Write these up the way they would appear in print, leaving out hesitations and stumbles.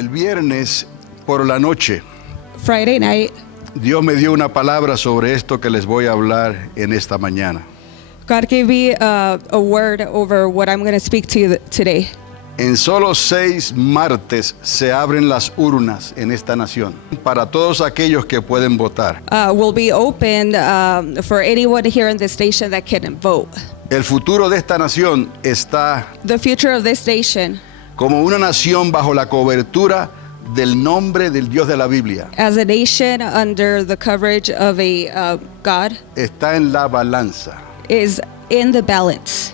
El viernes por la noche, Friday night, Dios me dio una palabra sobre esto que les voy a hablar en esta mañana. God gave me a word over what I'm going to speak to you today. En solo 6 martes se abren las urnas en esta nación para todos aquellos que pueden votar. Will be open for anyone here in this nation that can vote. El futuro de esta nación está The future of this nation como una nación bajo la cobertura del nombre del Dios de la Biblia. as a nation under the coverage of a God Está en la balanza. is in the balance.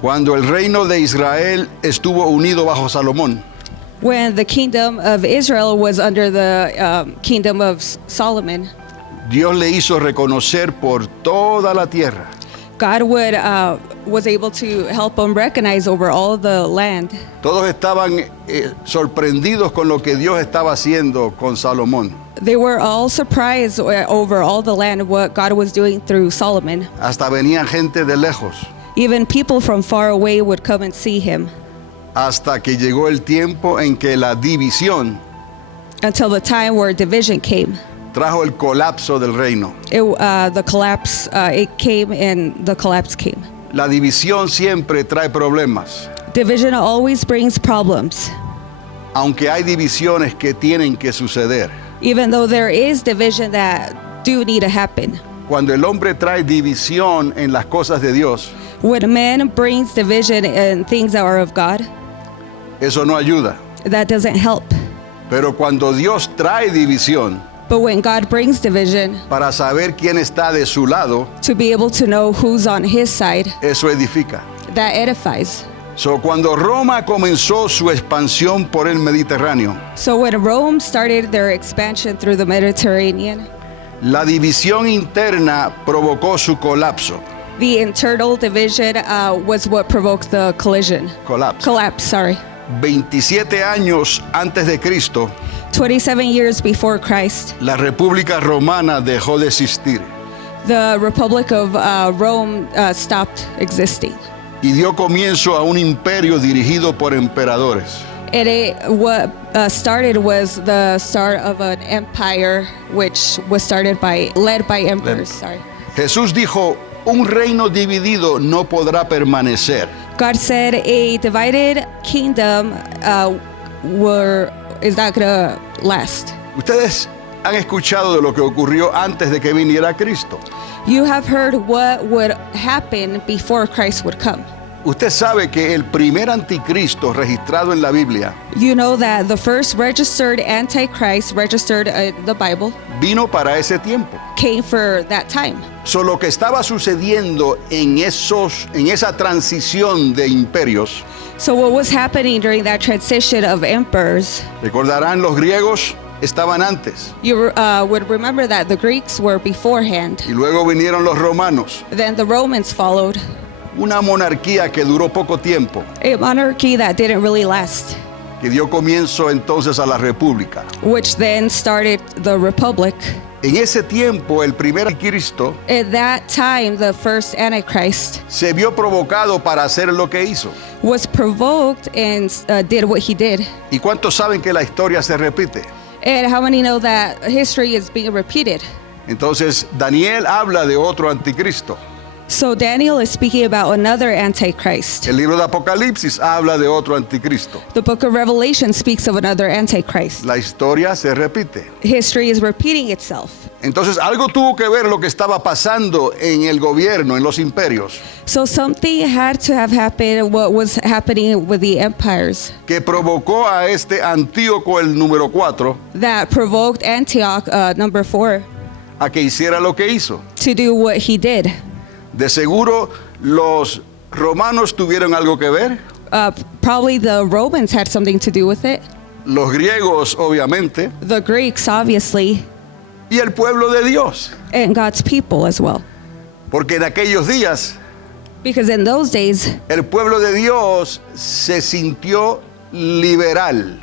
Cuando el reino de Israel estuvo unido bajo Salomón, When the kingdom of Israel was under the kingdom of Solomon, Dios le hizo reconocer por toda la tierra God was able to help them recognize over all the land. Todos estaban sorprendidos con lo que Dios estaba haciendo con Salomón. They were all surprised over all the land, what God was doing through Solomon. Hasta venía gente de lejos. Even people from far away would come and see him. Hasta que llegó el tiempo en que la división Until the time where division came. trajo el colapso del reino. The collapse, it came and the collapse came. La división siempre trae problemas. Division always brings problems. Aunque hay divisiones que tienen que suceder. Even though there is division that do need to happen. Cuando el hombre trae división en las cosas de Dios, When man brings division in things that are of God, eso no ayuda. that doesn't help. Pero cuando Dios trae división But when God brings division, para saber quién está de su lado, to be able to know who's on his side, eso edifica. that edifies. So, cuando Roma comenzó su expansión por el Mediterráneo, So when Rome started their expansion through the Mediterranean, la división interna provocó su colapso. the internal division was what provoked the collapse, sorry. 27 años antes de Cristo, 27 years before Christ, la República Romana dejó de existir the Republic of Rome stopped existing. y dio comienzo a un imperio dirigido por emperadores. And what started was the start of an empire which was led by emperors. Sorry. Jesús dijo, un reino dividido no podrá permanecer. God said a divided kingdom is not going to last. Ustedes han escuchado de lo que ocurrió antes de que viniera Cristo. You have heard what would happen before Christ would come. Usted sabe que el primer anticristo registrado en la Biblia You know that the first registered Antichrist registered in the Bible vino para ese tiempo. came for that time. So, lo que estaba sucediendo en esa transición de imperios, So what was happening during that transition of emperors, recordarán, los griegos estaban antes you would remember that the Greeks were beforehand. y luego vinieron los romanos, Then the Romans followed, una monarquía que duró poco tiempo, a monarchy that didn't really last, que dio comienzo entonces a la república. which then started the Republic. En ese tiempo, el primer anticristo At that time, the first Antichrist se vio provocado para hacer lo que hizo. was provoked and did what he did. ¿Y cuántos saben que la historia se repite? And how many know that history is being repeated? Entonces, Daniel habla de otro anticristo. So Daniel is speaking about another Antichrist. El libro de Apocalipsis habla de otro anticristo. The book of Revelation speaks of another Antichrist. La historia se repite. History is repeating itself. Entonces, algo tuvo que ver lo que estaba pasando en el gobierno, en los imperios, So something had to have happened, what was happening with the empires, que provocó a este Antíoco, el número 4, that provoked Antioch, number 4, a que hiciera lo que hizo. to do what he did. De seguro, los romanos tuvieron algo que ver, Probably the Romans had something to do with it. los griegos, obviamente, The Greeks, obviously, y el pueblo de Dios. and God's people as well. Porque en aquellos días, Because in those days, el pueblo de Dios se sintió liberal.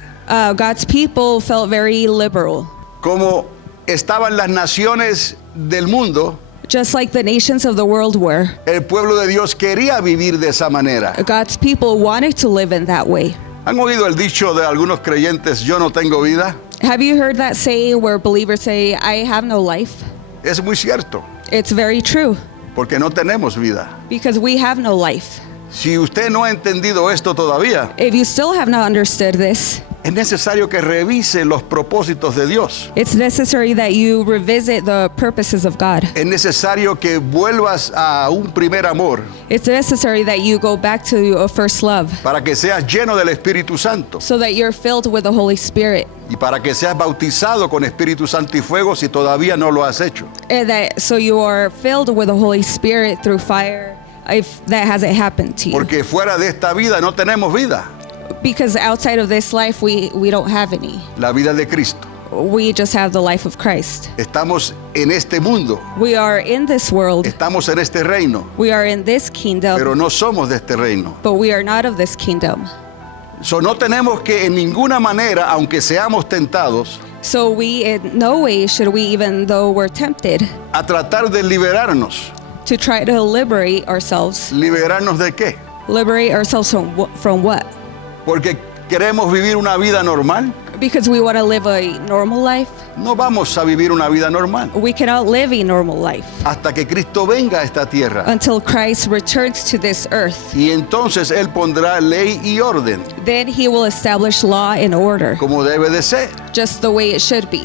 God's people felt very liberal. Como estaban las naciones del mundo, Just like the nations of the world were, el pueblo de Dios quería vivir de esa manera. God's people wanted to live in that way. ¿Han oído el dicho de algunos creyentes, yo no tengo vida? Have you heard that saying where believers say, I have no life? Es muy cierto, It's very true, porque no tenemos vida. because we have no life. Si usted no ha entendido esto todavía, If you still have not understood this, es necesario que revise los propósitos de Dios. it's necessary that you revisit the purposes of God. Es necesario que vuelvas a un primer amor It's necessary that you go back to a first love para que seas lleno del Espíritu Santo so that you're filled with the Holy Spirit, y para que seas bautizado con Espíritu Santo y fuego si todavía no lo has hecho. and that so you are filled with the Holy Spirit through fire if that hasn't happened to you. Porque fuera de esta vida no tenemos vida, Because outside of this life, we don't have any. la vida de Cristo. We just have the life of Christ. Estamos en este mundo, We are in this world. estamos en este reino, We are in this kingdom, pero no somos de este reino. but we are not of this kingdom. So, no tenemos que en ninguna manera, aunque seamos tentados, So we, in no way should we, even though we're tempted, a tratar de liberarnos. to try to liberate ourselves. ¿Liberarnos de qué? Liberate ourselves from what? Porque queremos vivir una vida normal. Because we want to live a normal life? No vamos a vivir una vida normal We cannot live a normal life hasta que Cristo venga a esta tierra. until Christ returns to this earth. Y entonces Él pondrá ley y orden, Then he will establish law and order, como debe de ser. just the way it should be.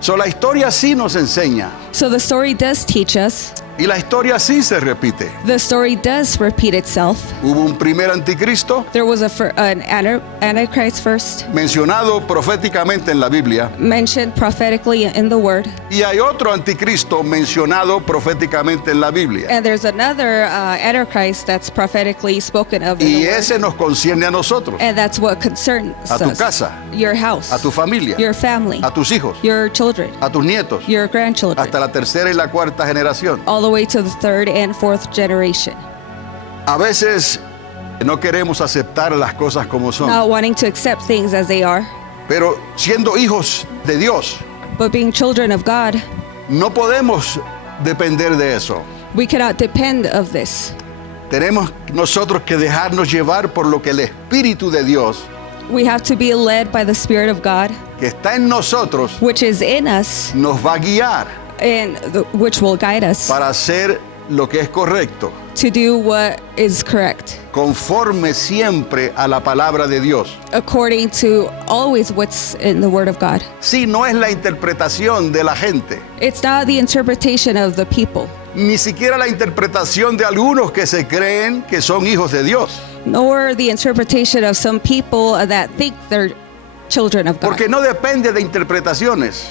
So, la historia sí nos enseña. So the story does teach us. Y la historia sí se repite. The story does repeat itself. Hubo un primer anticristo There was an Antichrist first, mencionado proféticamente en la Biblia. mentioned prophetically in the Word. Y hay otro anticristo mencionado proféticamente en la Biblia. And there's another Antichrist that's prophetically spoken of in Y the Word. ese nos concierne a nosotros, And that's what concerns a tu us. casa, Your house, a tu familia, your family, a tus hijos, your children, a tus nietos, your grandchildren, hasta la tercera y la cuarta generación. all the way to the third and fourth generation. A veces no queremos aceptar las cosas como son, Not wanting to accept things as they are, pero siendo hijos de Dios, but being children of God, no podemos depender de eso. we cannot depend of this. Tenemos nosotros que dejarnos llevar por lo que el Espíritu de Dios, We have to be led by the Spirit of God, que está en nosotros, which is in us, nos va a guiar and which will guide us para hacer lo que es correcto, to do what is correct, conforme siempre a la palabra de Dios. according to always what's in the Word of God. Sí, no es la interpretación de la gente, It's not the interpretation of the people, ni siquiera la interpretación de algunos que se creen que son hijos de Dios, nor the interpretation of some people that think they're children of God. porque no depende de interpretaciones,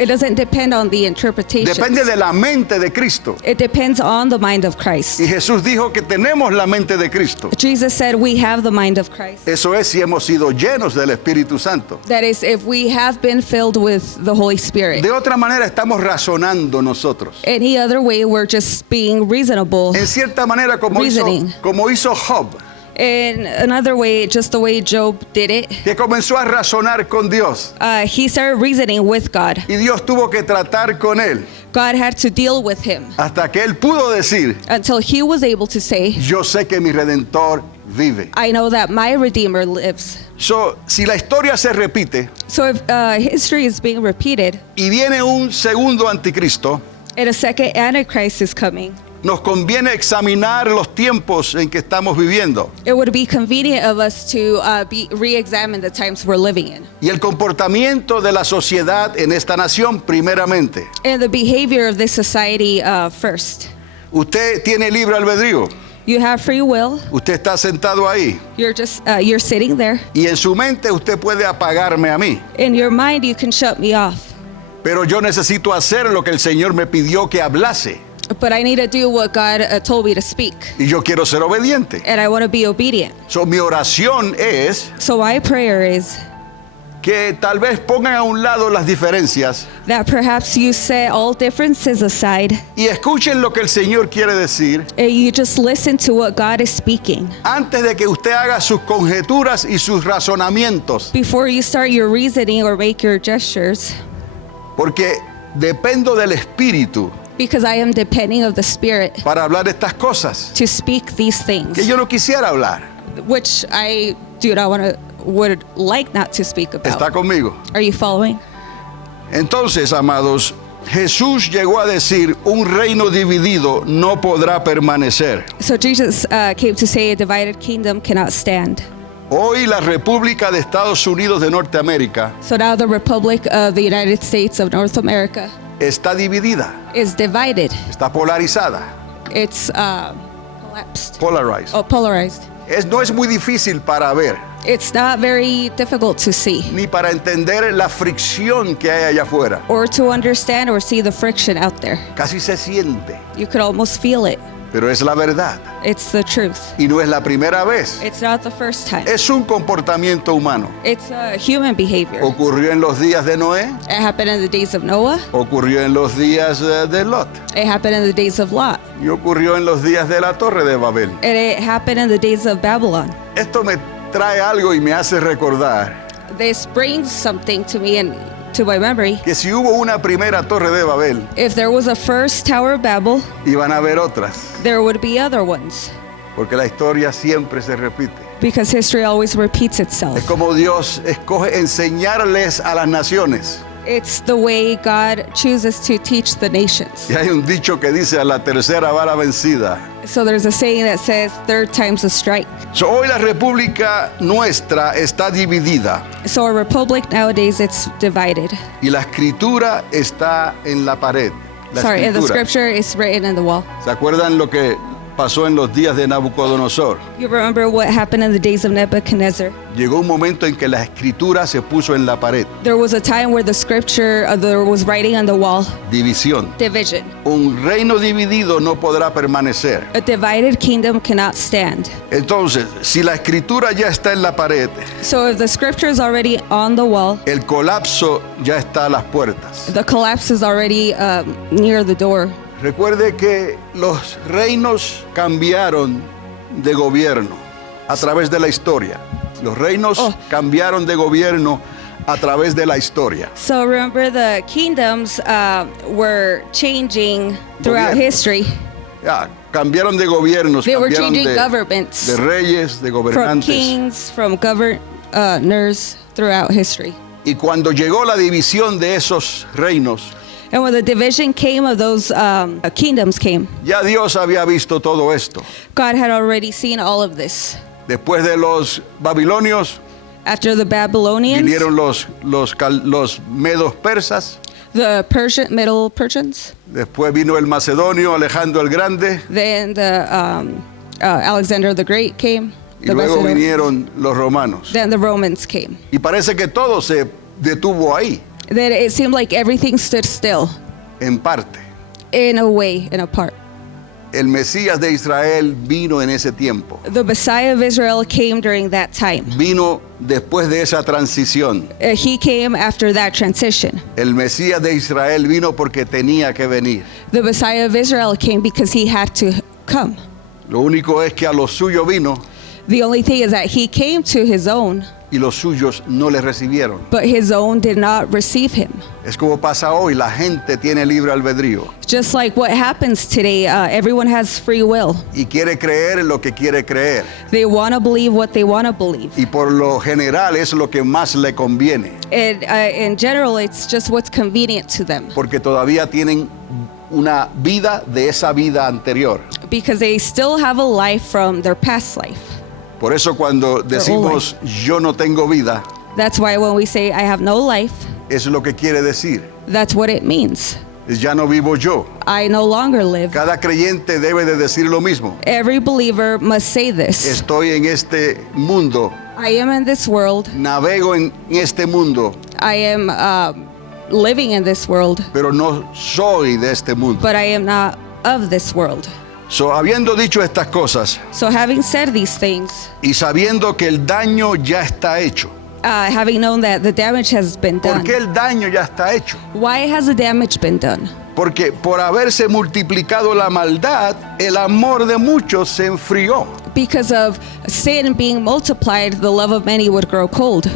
It doesn't depend on the interpretation. depende de la mente de Cristo. It depends on the mind of Christ. Y Jesús dijo que tenemos la mente de Cristo. Jesus said we have the mind of Christ. Eso es si hemos sido llenos del Espíritu Santo. That is, if we have been filled with the Holy Spirit. De otra manera estamos razonando nosotros. Any other way, we're just being reasonable. En cierta manera como Reasoning. hizo Job, In another way, just the way Job did it, que comenzó a razonar con Dios. he started reasoning with God. Y Dios tuvo que tratar con él God had to deal with him hasta que él pudo decir, until he was able to say, yo sé que mi Redentor vive. I know that my Redeemer lives. So, si la historia se repite So if history is being repeated y viene un segundo anticristo, and a second Antichrist is coming, nos conviene examinar los tiempos en que estamos viviendo it would be convenient of us to re-examine the times we're living in y el comportamiento de la sociedad en esta nación primeramente. and the behavior of this society first. Usted tiene libre albedrío, You have free will. usted está sentado ahí You're sitting there. y en su mente usted puede apagarme a mí, In your mind, you can shut me off. pero yo necesito hacer lo que el Señor me pidió que hablase But I need to do what God told me to speak. y yo quiero ser obediente. And I want to be obedient. So, mi oración es So my prayer is que tal vez pongan a un lado las diferencias that perhaps you set all differences aside y escuchen lo que el Señor quiere decir and you just listen to what God is speaking antes de que usted haga sus conjeturas y sus razonamientos, before you start your reasoning or make your gestures, porque dependo del Espíritu because I am depending of the Spirit para hablar de estas cosas to speak these things, que yo no quisiera hablar. which I do not want to would like not to speak about. ¿Está conmigo? Are you following? Entonces, amados, Jesús llegó a decir, un reino dividido no podrá permanecer. So Jesus came to say a divided kingdom cannot stand. Hoy la República de Estados Unidos de Norteamérica So now the Republic of the United States of North America está dividida, is divided. está polarizada, It's collapsed. polarized. Oh, polarized. No es muy difícil para ver, It's not very difficult to see ni para entender la fricción que hay allá afuera. or to understand or see the friction out there. Casi se siente, You could almost feel it. pero es la verdad. It's the truth. Y no es la primera vez. It's not the first time. Es un comportamiento humano. It's human behavior. Ocurrió en los días de Noé, It happened in the days of Noah. ocurrió en los días de Lot, It happened in the days of Lot. y ocurrió en los días de la Torre de Babel. And it happened in the days of Babylon. Esto me trae algo y me hace recordar This brings something to me and to my memory. que si hubo una primera Torre de Babel, If there was a first Tower of Babel, iban a haber otras, there would be other ones. porque la historia siempre se repite. Because history always repeats itself. Es como Dios escoge enseñarles a las naciones. It's the way God chooses to teach the nations. Y hay un dicho que dice, a la tercera va la vencida. So there's a saying that says, third time's a strike. So, hoy la República nuestra está dividida So a republic nowadays, it's divided. y la escritura está en la pared. La And the escritura. scripture is written in the wall. ¿Se acuerdan lo que pasó en los días de Nabucodonosor? You remember what happened in the days of Nebuchadnezzar? Llegó un momento en que la escritura se puso en la pared. There was a time where the scripture, there was writing on the wall, División. division. Un reino dividido no podrá permanecer. A divided kingdom cannot stand. Entonces, si la escritura ya está en la pared, So if the scripture is already on the wall, el colapso ya está a las puertas. the collapse is already near the door. Recuerde que los reinos cambiaron de gobierno a través de la historia. Los reinos cambiaron de gobierno a través de la historia. So remember, the kingdoms were changing throughout Gobierno. history. Ya, cambiaron de gobiernos, They were cambiaron changing de governments reyes, de from gobernantes. kings, from governors throughout history. Y cuando llegó la división de esos reinos, And when the division came of those kingdoms came, ya Dios había visto todo esto. God had already seen all of this. Después de los babilonios, After the Babylonians, vinieron los medos persas. the Middle Persians, Después vino el macedonio, Alejandro el Grande. then the Alexander the Great came, Y the luego Macedonians. vinieron los romanos. Then the Romans came. Y parece que todo se detuvo ahí, Then it seemed like everything stood still en parte. in a way, in a part. El Mesías de Israel vino en ese tiempo. The Messiah of Israel came during that time. Vino después de esa transición. He came after that transition. El Mesías de Israel vino porque tenía que venir. The Messiah of Israel came because he had to come. Lo único es que a los suyos vino The only thing is that he came to his own, y los suyos no le recibieron. but his own did not receive him. Es como pasa hoy, la gente tiene libre albedrío Just like what happens today, everyone has free will. y quiere creer lo que quiere creer. They want to believe what they want to believe. Y por lo general es lo que más le conviene, And in general, it's just what's convenient to them porque todavía tienen una vida de esa vida anterior. because they still have a life from their past life. Por eso cuando decimos yo no tengo vida, That's why when we say, I have no life, es lo que quiere decir. that's what it means. Es ya no vivo yo. I no longer live. Cada creyente debe de decir lo mismo. Every believer must say this. Estoy en este mundo, I am in this world. navego en este mundo, I am living in this world, pero no soy de este mundo. but I am not of this world. So, habiendo dicho estas cosas So having said these things, y sabiendo que el daño ya está hecho. having known that the damage has been ¿Por done, qué el daño ya está hecho? why has the damage been done? Porque por haberse multiplicado la maldad, el amor de muchos se enfrió. Because of sin being multiplied, the love of many would grow cold.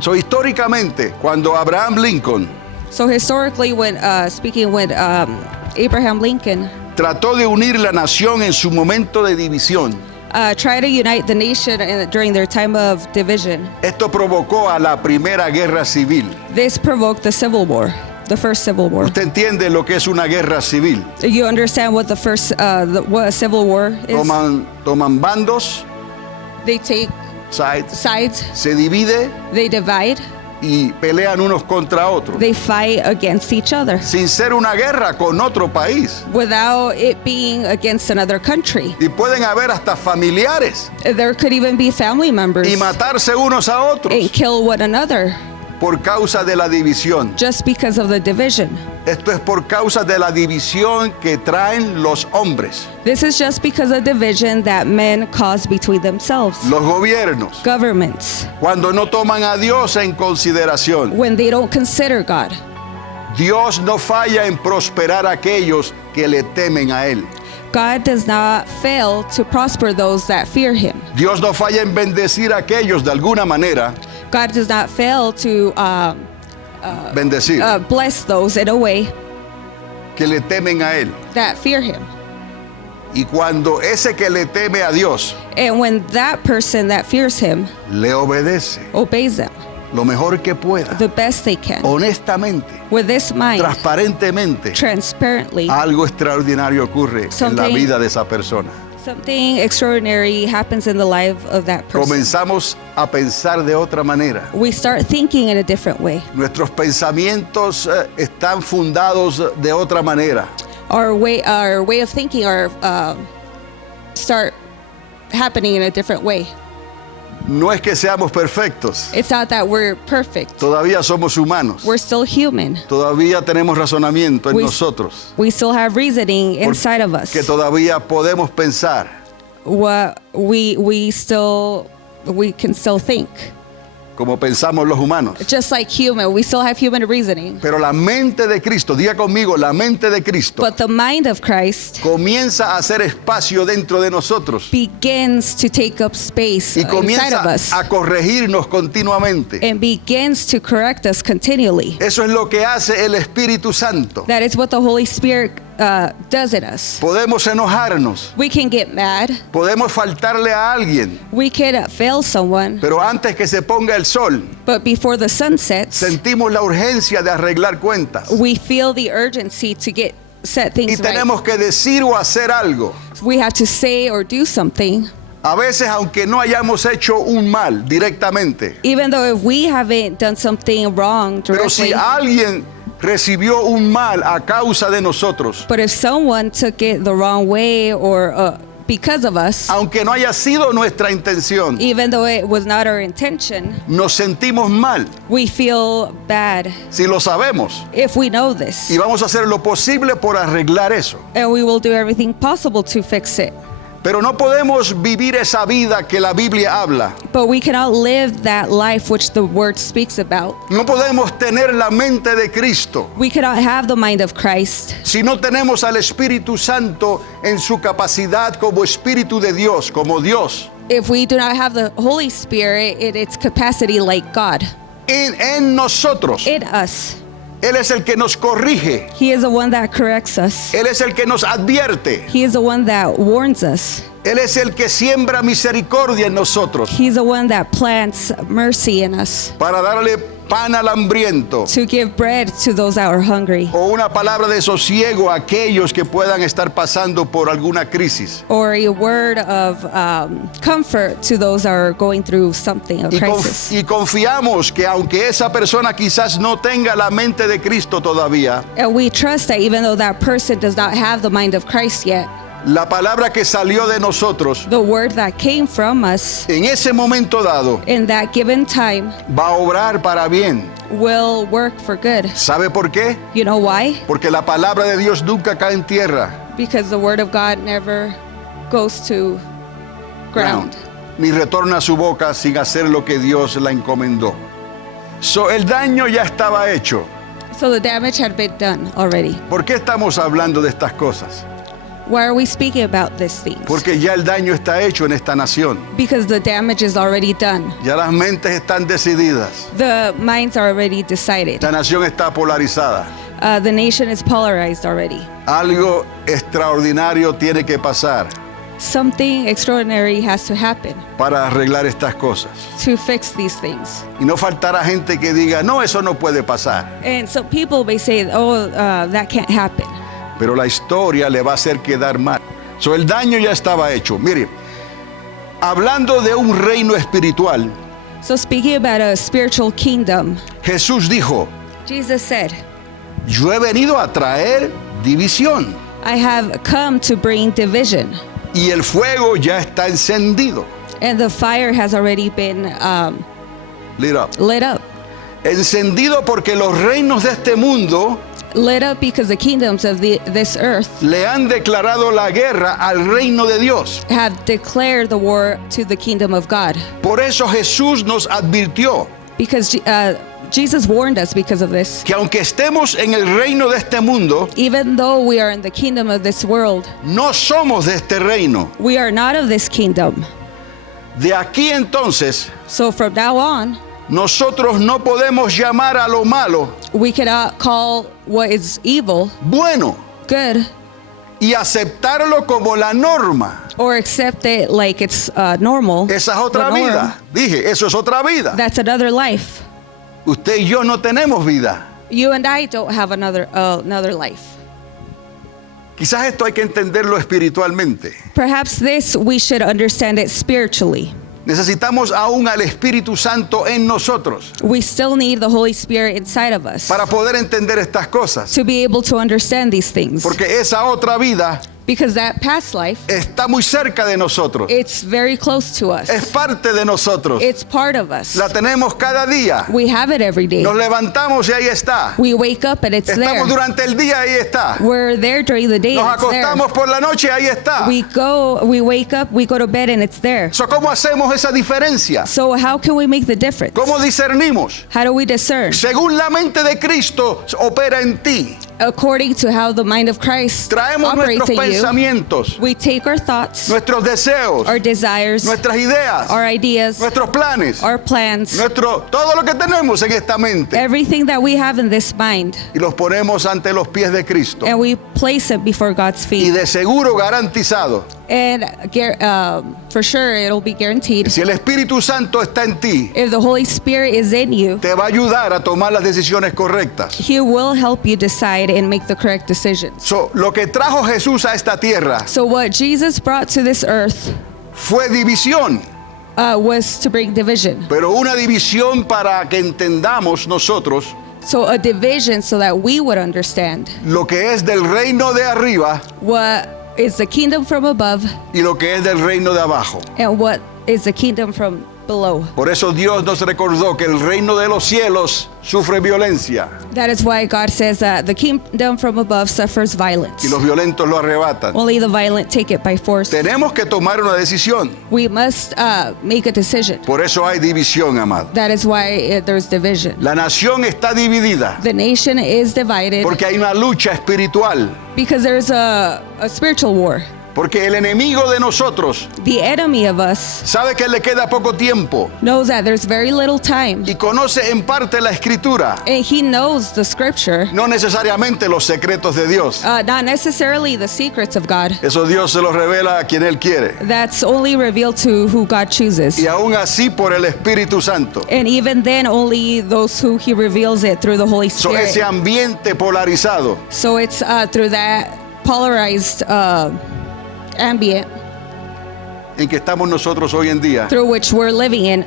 So, históricamente, cuando Abraham Lincoln So historically, when speaking with Abraham Lincoln, trató de unir la nación en su momento de división, try to unite the nation during their time of division. Esto provocó a la primera guerra civil. This provoked the Civil War, the first Civil War. ¿Usted entiende lo que es una guerra civil? You understand what what a Civil War is? Toman bandos, They take sides, se divide they divide, y pelean unos contra otros. they fight against each other Sin ser una guerra con otro país. without it being against another country. Y pueden haber hasta familiares There could even be family members y matarse unos a otros and kill one another por causa de la división. just because of the division. Esto es por causa de la división que traen los hombres, This is just because of division that men cause between themselves. los gobiernos, Governments, cuando no toman a Dios en consideración. when they don't consider God. Dios no falla en prosperar a aquellos que le temen a Él. God does not fail to prosper those that fear him. Dios no falla en bendecir a aquellos de alguna manera, God does not fail to bendecir, bless those in a way que le temen a Él. that fear him. Y cuando ese que le teme a Dios And when that person that fears him le obedece obeys them lo mejor que pueda, the best they can, honestamente, with this mind, transparentemente, transparently, algo extraordinario ocurre en la Something- vida de esa persona. something extraordinary happens in the life of that person. Comenzamos a pensar de otra manera. We start thinking in a different way. Nuestros pensamientos están fundados de otra manera. Our way of thinking start happening in a different way. No es que seamos perfectos, It's not that we're perfect. todavía somos humanos, We're still human. todavía tenemos razonamiento en We- nosotros, We still have reasoning inside of us. que todavía podemos pensar. What we can still think. Como pensamos los humanos. Just like human, we still have human reasoning. Pero la mente de Cristo, diga conmigo, la mente de Cristo But the mind of Christ comienza a hacer espacio dentro de nosotros begins to take up space y inside comienza of us a corregirnos continuamente. and begins to correct us continually. Eso es lo que hace el Espíritu Santo. That is what the Holy Spirit does in us. Podemos enojarnos, We can get mad. podemos faltarle a alguien, We can fail someone. pero antes que se ponga el sol, But before the sun sets, sentimos la urgencia de arreglar cuentas we feel the urgency to set y things right. tenemos que decir o hacer algo. We have to say or do something. A veces, aunque no hayamos hecho un mal directamente, Even though if we haven't done something wrong pero si directly, alguien recibió un mal a causa de nosotros, but if someone took it the wrong way or because of us, aunque no haya sido nuestra intención, even though it was not our intention, nos sentimos mal we feel bad si lo sabemos if we know this. y vamos a hacer lo posible por arreglar eso. And we will do everything possible to fix it. Pero no podemos vivir esa vida que la Biblia habla. But we cannot live that life which the Word speaks about. No podemos tener la mente de Cristo We cannot have the mind of Christ si no tenemos al Espíritu Santo en su capacidad como Espíritu de Dios, como Dios, if we do not have the Holy Spirit in its capacity like God en nosotros. in us. Él es el que nos corrige, He is the one that corrects us. Él es el que nos advierte, He is the one that warns us. Él es el que siembra misericordia en nosotros He's the one that plants mercy in us para darle pan al hambriento to give bread to those that are hungry, o una palabra de sosiego a aquellos que puedan estar pasando por alguna crisis. or a word of comfort to those that are going through something, a crisis. Y confiamos que aunque esa persona quizás no tenga la mente de Cristo todavía, And we trust that even though that person does not have the mind of Christ yet, la palabra que salió de nosotros the word that came from us en ese momento dado in that given time va a obrar para bien. will work for good. ¿Sabe por qué? You know why? Porque la palabra de Dios nunca cae en tierra, Because the word of God never goes to ground. ni retorna a su boca sin hacer lo que Dios la encomendó. El daño ya estaba hecho. So the damage had been done already. ¿Por qué estamos hablando de estas cosas? Why are we speaking about these things? Porque ya el daño está hecho en esta nación. Because the damage is already done. Ya las mentes están decididas. The minds are already decided. Esta nación está polarizada. The nation is polarized already. Algo extraordinario tiene que pasar something extraordinary has to happen para arreglar estas cosas. to fix these things. Y no faltará gente que diga, no, eso no puede pasar. And so people may say, oh, that can't happen. Pero la historia le va a hacer quedar mal. So, el daño ya estaba hecho. Mire, hablando de un reino espiritual, So speaking about a spiritual kingdom, Jesús dijo, Jesus said, yo he venido a traer división I have come to bring division, y el fuego ya está encendido. and the fire has already been Lit up. lit up. Encendido porque los reinos de este mundo Lit up because the kingdoms of this earth le han declarado la guerra al reino de Dios. have declared the war to the kingdom of God. Por eso Jesús nos advirtió Because Jesus warned us because of this. que aunque estemos en el reino de este mundo, Even though we are in the kingdom of this world, no somos de este reino. we are not of this kingdom. De aquí entonces, So from now on, nosotros no podemos llamar a lo malo we cannot call what is evil bueno good y aceptarlo como la norma. or accept it like it's normal. Esa es otra the norm. vida. Dije, eso es otra vida. That's another life. Usted y yo no tenemos vida. You and I don't have another life. Quizás esto hay que entenderlo espiritualmente. Perhaps this we should understand it spiritually. Necesitamos aún al Espíritu Santo en nosotros We still need the Holy Spirit inside of us para poder entender estas cosas. to be able to understand these things. Porque esa otra vida Because that past life, está muy cerca de nosotros. it's very close to us. Es parte de nosotros. It's part of us. La tenemos cada día. We have it every day. Nos levantamos y ahí está. We wake up and it's there. Estamos durante el día y ahí está. We're there during the day. Nos And it's there. acostamos por la noche y ahí está. We wake up, we go to bed, and it's there. So, ¿cómo hacemos esa diferencia? So how can we make the difference? ¿Cómo discernimos? How do we discern? Según la mente de Cristo opera en ti. According to how the mind of Christ Traemos operates nuestros in you, pensamientos, we take our thoughts, nuestros deseos, our desires, nuestras ideas, our ideas, nuestros planes, our plans, todo lo que tenemos en esta mente everything that we have in this mind, y los ponemos ante los pies de Cristo. and we place it before God's Y feet. de seguro garantizado, And for sure, it'll be guaranteed. si el Espíritu Santo está en ti, If the Holy Spirit is in you, te va a ayudar a tomar las decisiones correctas. He will help you decide and make the correct decisions. So, lo que trajo Jesús a esta tierra So what Jesus brought to this earth fue división, was to bring division. pero una división para que entendamos nosotros So a division so that we would understand lo que es del reino de arriba what is the kingdom from above y lo que es del reino de abajo. and what is the kingdom from below. Por eso Dios nos recordó que el reino de los cielos sufre violencia That is why God says that the kingdom from above suffers violence. y los violentos lo arrebatan. Only the violent take it by force. Tenemos que tomar una decisión. We must make a decision. Por eso hay división, amado. That is why there's division. La nación está dividida The nation is divided porque hay una lucha espiritual. because there's a spiritual war. Porque el enemigo de nosotros The enemy of us sabe que le queda poco tiempo knows that there's very little time, y conoce en parte la escritura, and he knows the scripture, no necesariamente los secretos de Dios. not necessarily the secrets of God. Eso Dios se los revela a quien Él quiere. That's only revealed to who God chooses. Y aún así por el Espíritu Santo. And even then, only those who he reveals it through the Holy So, Spirit. ese ambiente polarizado So it's through that polarized ambient en que estamos nosotros hoy en día, through which we're living in,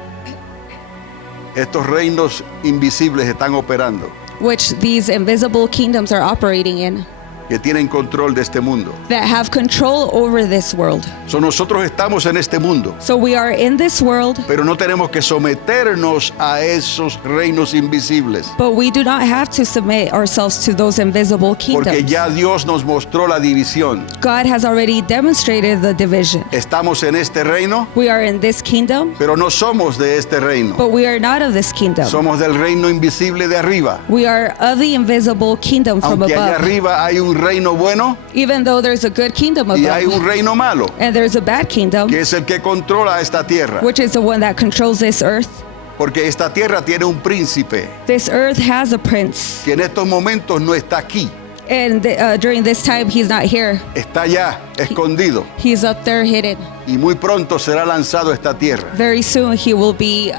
estos reinos invisibles están operando, which these invisible kingdoms are operating in, que tienen control de este mundo. that have control over this world. So, nosotros estamos en este mundo, So we are in this world, pero no tenemos que someternos a esos reinos invisibles, but we do not have to submit ourselves to those invisible porque kingdoms. ya Dios nos mostró la división. God has already demonstrated the division. Estamos en este reino, We are in this kingdom, pero no somos de este reino. but we are not of this kingdom. Somos del reino invisible de arriba. We are of the invisible kingdom from Aunque allá above. arriba hay un reino bueno Even though there's a good kingdom y hay un above, reino malo, and there's a bad kingdom, que es el que controla esta tierra. which is the one that controls this earth. Porque esta tierra tiene un príncipe This earth has a prince, que en estos momentos no está aquí, And during this time, he's not here. Está allá, escondido. He's up there hidden. Y muy pronto será lanzado a esta tierra. Very soon, he will be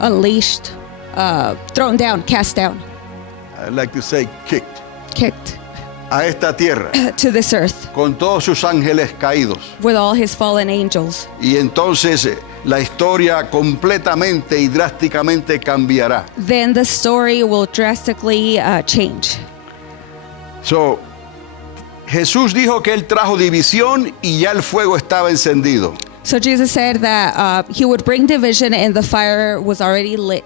unleashed, thrown down, cast down, I like to say kicked. kicked A esta tierra. to this earth Con todos sus ángeles caídos. with all his fallen angels. Y entonces la historia completamente y drásticamente cambiará. Then the story will drastically change. So, Jesús dijo que él trajo división y ya el fuego estaba encendido. So Jesus said that he would bring division and the fire was already lit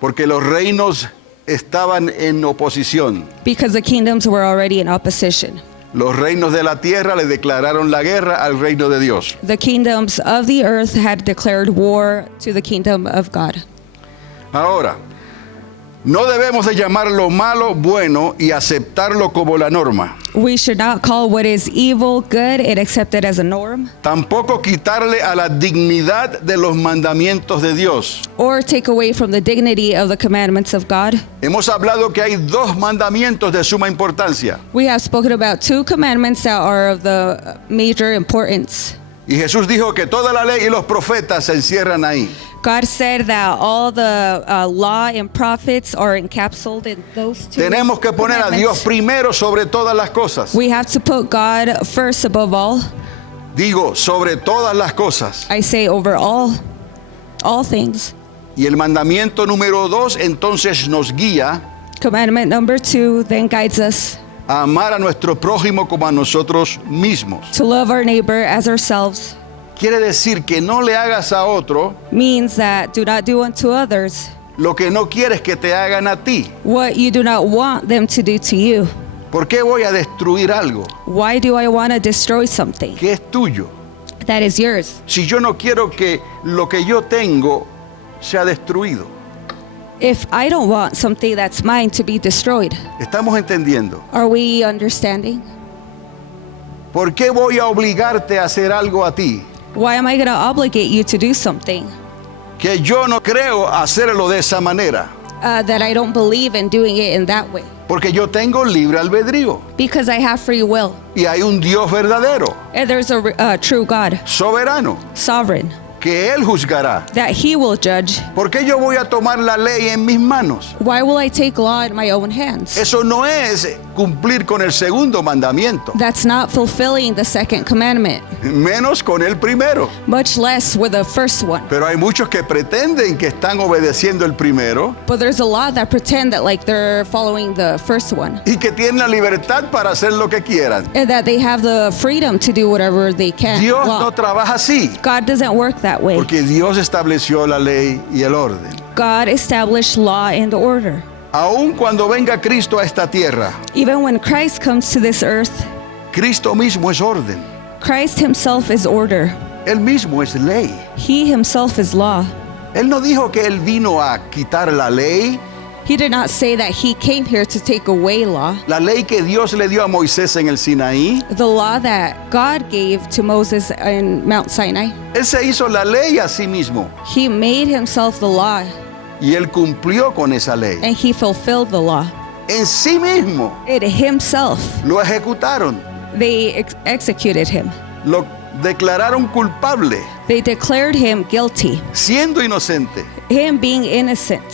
Porque los reinos estaban en oposición. because the kingdoms were already in opposition. Los reinos de la tierra le declararon la guerra al reino de Dios. The kingdoms of the earth had declared war to the kingdom of God. Ahora, no debemos de llamar lo malo bueno y aceptarlo como la norma. We should not call what is evil good and accept it as a norm, Tampoco quitarle a la dignidad de los mandamientos de Dios. or take away from the dignity of the commandments of God. Hemos hablado que hay dos mandamientos de suma importancia. We have spoken about two commandments that are of the major importance. Y Jesús dijo que toda la ley y los profetas se encierran ahí. God said that all the law and prophets are encapsulated in those two Tenemos que poner a Dios commandments. primero sobre todas las cosas. We have to put God first above all. Digo, sobre todas las cosas. I say over all things. Y el mandamiento número 2 entonces nos guía Commandment number 2 then guides us a amar a nuestro prójimo como a nosotros mismos. to love our neighbor as ourselves. Quiere decir que no le hagas a otro Means that do not do unto others lo que no quieres que te hagan a ti. what you do not want them to do to you. ¿Por qué voy a destruir algo Why do I want to destroy something que es tuyo? that is yours? Si yo no quiero que lo que yo tengo sea destruido. If I don't want something that's mine to be destroyed, ¿Estamos entendiendo? are we understanding? ¿Por qué voy a obligarte a hacer algo a ti Why am I going to obligate you to do something que yo no creo hacerlo de esa manera? that I don't believe in doing it in that way? Porque yo tengo libre albedrío Because I have free will. y hay un Dios verdadero, And there's a true God, soberano, sovereign, que Él juzgará. that he will judge. ¿Por qué yo voy a tomar la ley en mis manos? Why will I take law in my own hands? Eso no es cumplir con el segundo mandamiento, That's not fulfilling the second commandment, menos con el primero. much less with the first one. Pero hay muchos que pretenden que están obedeciendo el primero But there's a lot that pretend that like they're following the first one y que tienen la libertad para hacer lo que quieran. and that they have the freedom to do whatever they can. Dios Well, no trabaja así, God doesn't work that way. porque Dios estableció la ley y el orden. God established law and order. Aun cuando venga Cristo a esta tierra, Even when Christ comes to this earth, Cristo mismo es orden. Christ himself is order. Él mismo es ley. He himself is law. Él no dijo que Él vino a quitar la ley, He did not say that he came here to take away law. la ley que Dios le dio a Moisés en el Sinaí. The law that God gave to Moses in Mount Sinai. Él se hizo la ley a sí mismo He made himself the law y Él cumplió con esa ley. and he fulfilled the law. En sí mismo It himself, lo ejecutaron, they executed him. lo declararon culpable, They declared him guilty, siendo inocente, him being innocent.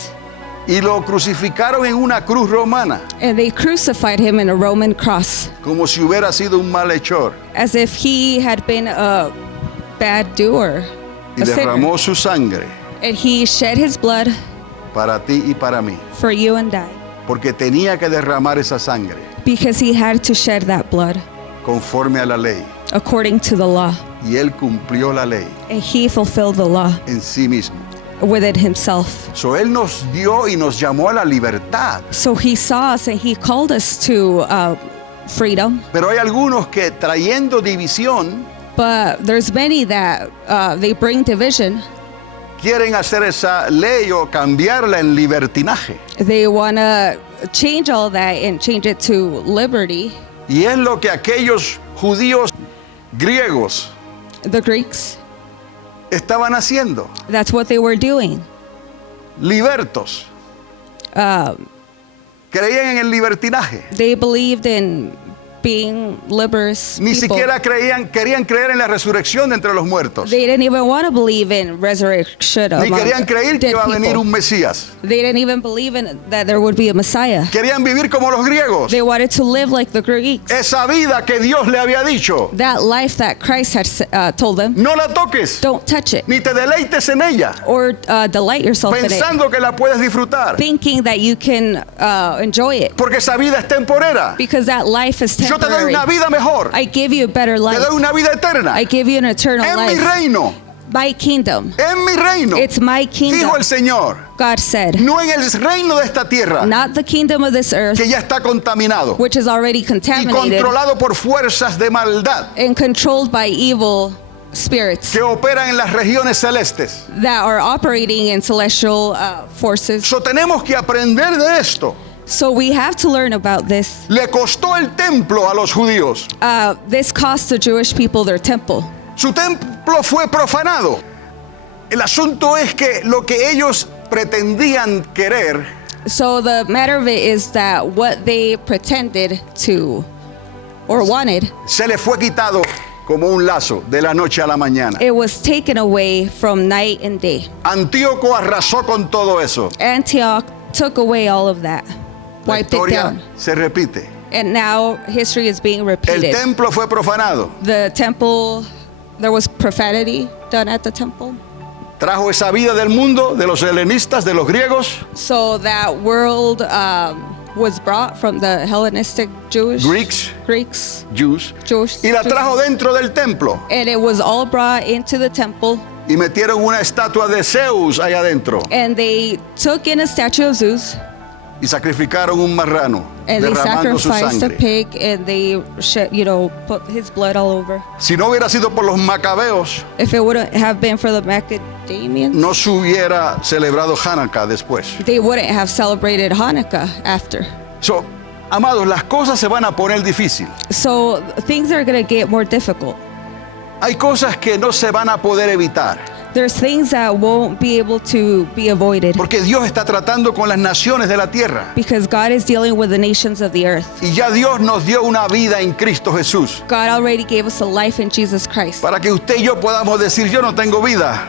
y lo crucificaron en una cruz romana, And they crucified him in a Roman cross como si hubiera sido un malhechor, as if he had been a bad doer, y a sinner. derramó su sangre And he shed his blood para ti y para mí, for you and I, porque tenía que derramar esa sangre because he had to shed that blood conforme a la ley, according to the law. y Él cumplió la ley And he fulfilled the law en sí mismo. within himself. So, Él nos dio y nos llamó a la libertad. So he saw us and he called us to freedom. Pero hay algunos que trayendo división But there's many that they bring division. quieren hacer esa ley o cambiarla en libertinaje. They want to change all that and change it to liberty. Y es lo que aquellos judíos griegos The Greeks, estaban haciendo. that's what they were doing. Libertos. creían en el libertinaje. They believed in being liberous Ni people. siquiera querían creer en la resurrección de entre los muertos. They didn't even want to believe in resurrection Ni among querían creer que dead iba a venir people. un Mesías. They didn't even believe in that there would be a Messiah. Querían vivir como los griegos. They wanted to live like the Greeks. Esa vida que Dios le había dicho, That life that Christ had told them, no la toques, don't touch it ni te deleites en ella, or delight yourself in it, pensando que la puedes disfrutar. thinking that you can enjoy it, Porque esa vida es temporera. because that life is Yo te doy temporary. una vida mejor. I give you a better Te life. doy una vida eterna. I give you an eternal En mi life. reino. My kingdom. En mi reino. It's my kingdom. Dijo el Señor. God said, No en el reino de esta tierra, not the kingdom of this earth, que ya está contaminado which is already y contaminated controlado por fuerzas de maldad and controlled by evil spirits que operan en las regiones celestes. that are operating in celestial forces. So tenemos que aprender de esto. So we have to learn about this. Le costó el templo a los judíos. This cost the Jewish people their temple. Su templo fue profanado. El asunto es que lo que ellos pretendían querer So the matter of it is that what they pretended to or wanted, se le fue quitado como un lazo de la noche a la mañana. it was taken away from night and day. Antíoco arrasó con todo eso. Antioch took away all of that, La wiped it historia down. se repite. And now history is being El repeated. templo fue profanado. The temple, there was profanity done at the temple. Trajo esa vida del mundo, de los helenistas, de los griegos, So that world was brought from the Hellenistic Greeks, Jews, Jewish, y la trajo dentro del templo. and it was all brought into the temple, Y metieron una estatua de Zeus allá adentro. and they took in a statue of Zeus, Y sacrificaron un marrano, and they derramando su sacrificed a sangre. pig, and they put his blood all over. Si no hubiera sido por los macabeos, If it wouldn't have been for the Macedonians, no se hubiera celebrado Hanukkah después. they wouldn't have celebrated Hanukkah after. So, amados, las cosas se van a poner difícil. So things are going to get more difficult. Hay cosas que no se van a poder evitar. There's things that won't be able to be avoided Porque Dios está tratando con las naciones de la tierra. because God is dealing with the nations of the earth. Y ya Dios nos dio una vida en Cristo Jesús. God already gave us a life in Jesus Christ. Para que usted y yo podamos decir, yo no tengo vida.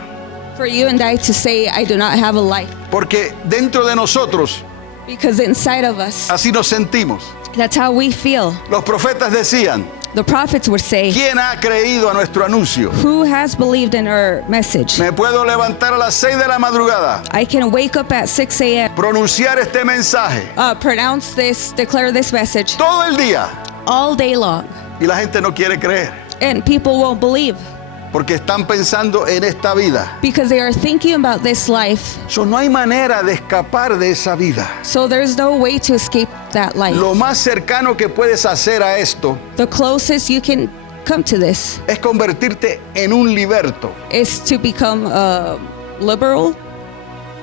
For you and I to say, I do not have a life. Porque dentro de nosotros, Because inside of us, así nos sentimos. that's how we feel. Los profetas decían, The prophets would say, ¿quién ha creído a nuestro anuncio? who has believed in our message? Me puedo levantar a las 6 de la madrugada, I can wake up at 6 a.m., pronunciar este mensaje pronounce this, declare this message todo el día all day long, y la gente no quiere creer and people won't believe porque están pensando en esta vida. because they are thinking about this life. So, no hay manera de escapar de esa vida. So there's no way to escape that life. Lo más cercano que puedes hacer a esto The closest you can come to this es convertirte en un liberto. is to become a liberal,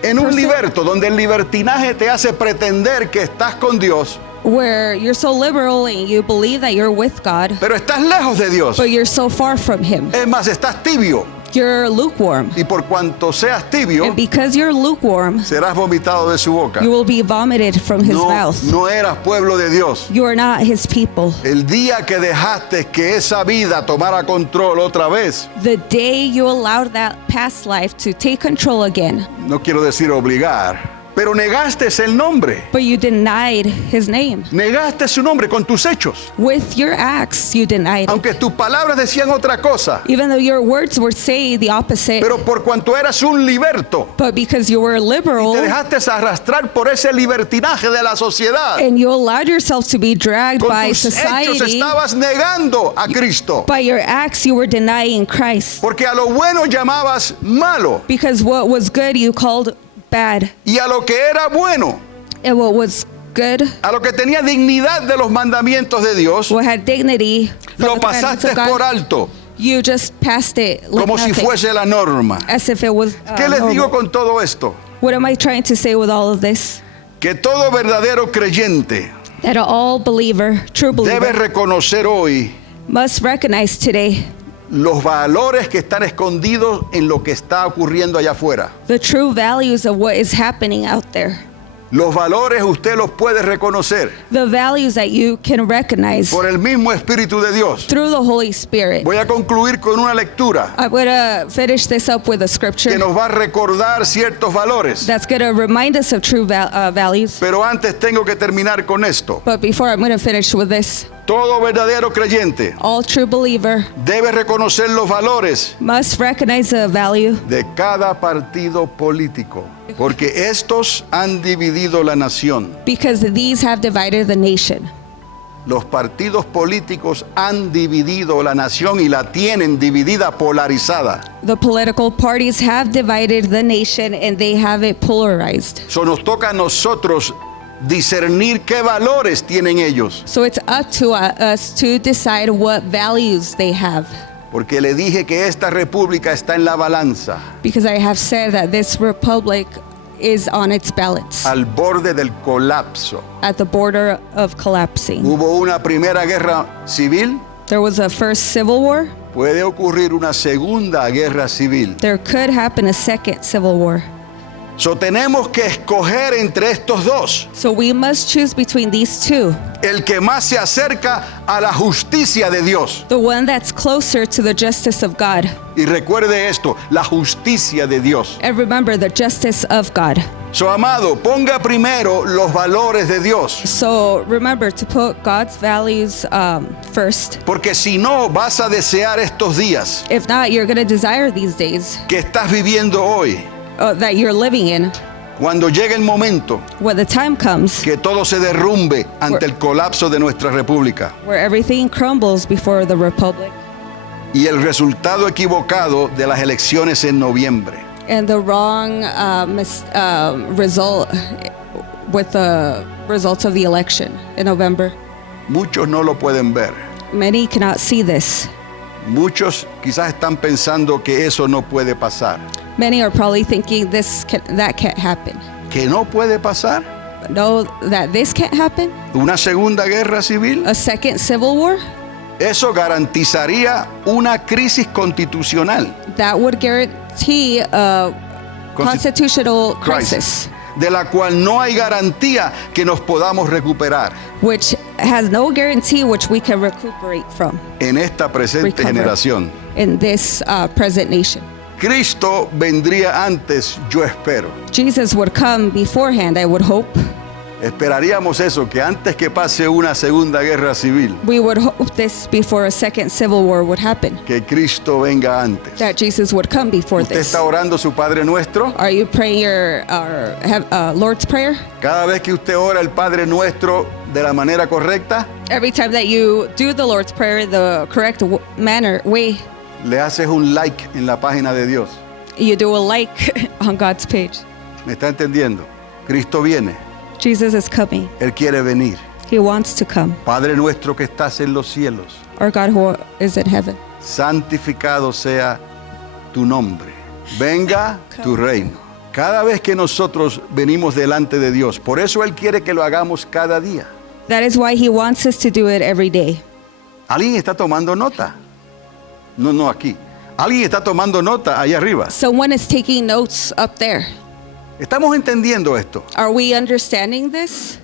En un Person- liberto donde el libertinaje te hace pretender que estás con Dios, where you're so liberal and you believe that you're with God, pero estás lejos de Dios. but you're so far from Him. Es más, estás tibio. You're lukewarm. Y por cuanto seas tibio, And because you're lukewarm, serás vomitado de su boca. you will be vomited from His No, mouth. no eras pueblo de Dios. You are not His people. El día que dejaste que esa vida tomara control otra vez, The day you allowed that past life to take control again, no quiero decir obligar, pero negaste el nombre. but you denied His name. Negaste su nombre con tus hechos. With your acts, you denied it. Aunque tus palabras decían otra cosa. Even though your words would say the opposite, Pero por cuanto eras un liberto, but because you were liberal te dejaste arrastrar por ese libertinaje de la sociedad. and you allowed yourself to be dragged Con by tus hechos society, estabas negando a Cristo. by your acts you were denying Christ. Porque a lo bueno llamabas malo Because what was good you called bad, y a lo que era bueno, and what was good, a lo que tenía dignidad de los mandamientos de Dios, what had dignity, from lo the commandments pasaste of God, por alto, you just passed it like como si nothing, fuese la norma. as if it was ¿Qué les digo normal. con todo esto? What am I trying to say with all of this? Que todo verdadero creyente That all believer, true debe believer, reconocer hoy must recognize today los valores que están escondidos en lo que está ocurriendo allá afuera. the true values of what is happening out there. Los valores usted los puede reconocer The values that you can recognize por el mismo Espíritu de Dios. through the Holy Spirit. Voy a concluir con una lectura I'm going to finish this up with a que scripture nos va a recordar ciertos valores. that's going to remind us of true values. Pero antes tengo que terminar con esto. But before I'm going to finish with this, Todo verdadero creyente all true believer debe reconocer los valores must recognize the value de cada partido político, porque estos han dividido la nación. because these have divided the nation. Los partidos políticos han dividido la nación y la tienen dividida, polarizada. The political parties have divided the nation and they have it polarized. So nos toca a nosotros discernir qué valores tienen ellos. So it's up to us to decide what values they have. Porque le dije que esta república está en la balanza, Because I have said that this republic is on its balance, al borde del colapso. at the border of collapsing. Hubo una primera guerra civil, There was a first civil war. puede ocurrir una segunda guerra civil. There could happen a second civil war. So tenemos que escoger entre estos dos, So we must choose between these two. el que más se acerca a la justicia de Dios. The one that's closer to the justice of God. Y recuerde esto, la justicia de Dios. And remember the justice of God. So, amado, ponga primero los valores de Dios, So remember to put God's values first. porque si no vas a desear estos días If not, you're going to desire these days que estás viviendo hoy, that you're living in cuando llegue el momento when the time comes que todo se derrumbe ante el colapso de nuestra república where everything crumbles before the republic y el resultado equivocado de las elecciones en noviembre. and the wrong result with the results of the election in November. Muchos no lo pueden ver. Many cannot see this. Muchos quizás están pensando que eso no puede pasar. Many are probably thinking that can't happen. ¿Que no puede pasar? But know that this can't happen. ¿Una segunda guerra civil? A second civil war? Eso garantizaría una crisis constitucional. That would guarantee a constitutional crisis, de la cual no hay garantía que nos podamos recuperar which has no guarantee which we can recuperate from en esta presente Recover. generación. in this present nation. Cristo vendría antes, yo espero. Jesus would come beforehand, I would hope. Esperaríamos eso, que antes que pase una segunda guerra civil, We would hope this before a second civil war would happen, que Cristo venga antes. that Jesus would come before ¿Usted this. está orando su Padre Nuestro? Are you praying your Lord's Prayer? Cada vez que usted ora el Padre Nuestro de la manera correcta, Every time that you do the Lord's Prayer the correct way, le haces un like en la página de Dios. you do a like on God's page. ¿Me está entendiendo? Cristo viene, Jesus is coming. Él quiere venir. He wants to come. Padre Nuestro que estás en los cielos, Our God who is in heaven. santificado sea tu nombre. Venga tu reino. Cada vez que nosotros venimos delante de Dios, por eso Él quiere que lo hagamos cada día. That is why He wants us to do it every day. ¿Alguien está tomando nota? No aquí. ¿Alguien está tomando nota allá arriba? Someone is taking notes up there. ¿Estamos entendiendo esto? Are we understanding this?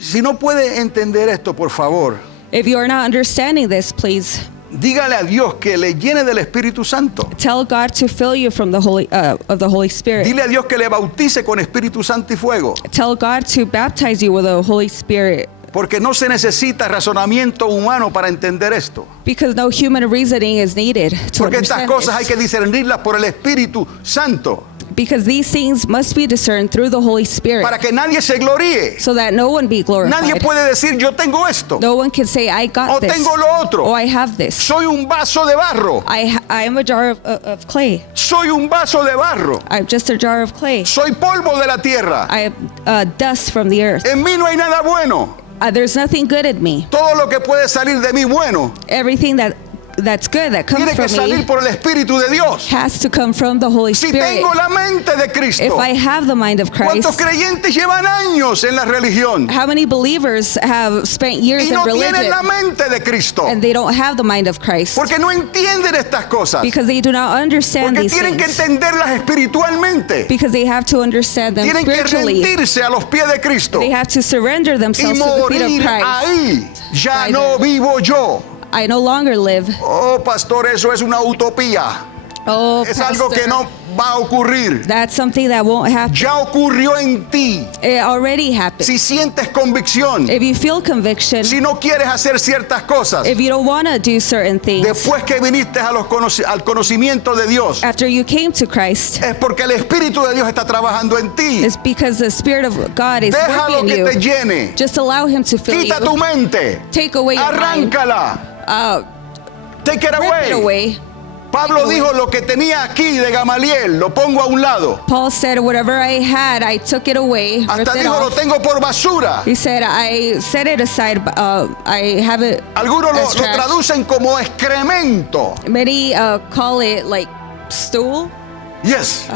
Si no puede entender esto, por favor, If you are not understanding this, please dígale a Dios que le llene del Espíritu Santo. tell God to fill you from the Holy Spirit. Dile a Dios que le bautice con Espíritu Santo y fuego. Tell God to baptize you with the Holy Spirit, Porque no se necesita razonamiento humano para entender esto. because no human reasoning is needed to Porque estas understand cosas hay this. que discernirlas por el Espíritu Santo. Because these things must be discerned through the Holy Spirit, Para que nadie se gloríe. so that no one be glorified. Nadie puede decir yo tengo esto. No one can say, I got O this. tengo lo otro. Oh, I have this. Soy un vaso de barro. I am a jar of clay. Soy un vaso de barro. I'm just a jar of clay. Soy polvo de la tierra. I am dust from the earth. En mí no hay nada bueno. There's nothing good in me. Todo lo que puede salir de mí bueno Everything that that's good, that comes tiene que from me, salir por el Espíritu de Dios. has to come from the Holy Si Spirit. tengo la mente de If Cristo, I have the mind of ¿cuántos Christ, creyentes llevan años en la religión how many believers have spent years y in no tienen religion la mente de Cristo? and they don't have the mind of Christ? Porque no entienden estas cosas. Because they do not understand Porque these tienen que things. entenderlas espiritualmente. Because they have to understand them Tienen que spiritually. rendirse a los pies de Cristo They have to surrender y themselves to the feet of morir Christ. ahí. Ya By no vivo yo. I no longer live. Oh, pastor, eso es una utopía. Oh, Es algo que pastor, no va a ocurrir. that's something that won't happen. Ya ocurrió en ti. It already happened. Si sientes convicción, If you feel conviction, si no quieres hacer ciertas cosas, if you don't want to do certain things, después que viniste a al conocimiento de Dios, after you came to Christ, es porque el Espíritu de Dios está trabajando en ti. it's because the Spirit of God is Déjalo working que in te you. llene. Just allow Him to fill Quita tu you. mente. Take away your mind. Arráncala. Take it Rip it away. away. Pablo dijo, lo que tenía aquí de Gamaliel, lo pongo a un lado. Paul said, whatever I had, I took it away, ripped Hasta it dijo, lo off. tengo por basura. He said, I set it aside. I have it Algunos as lo trash. traducen como excremento. Many call it like stool. Yes.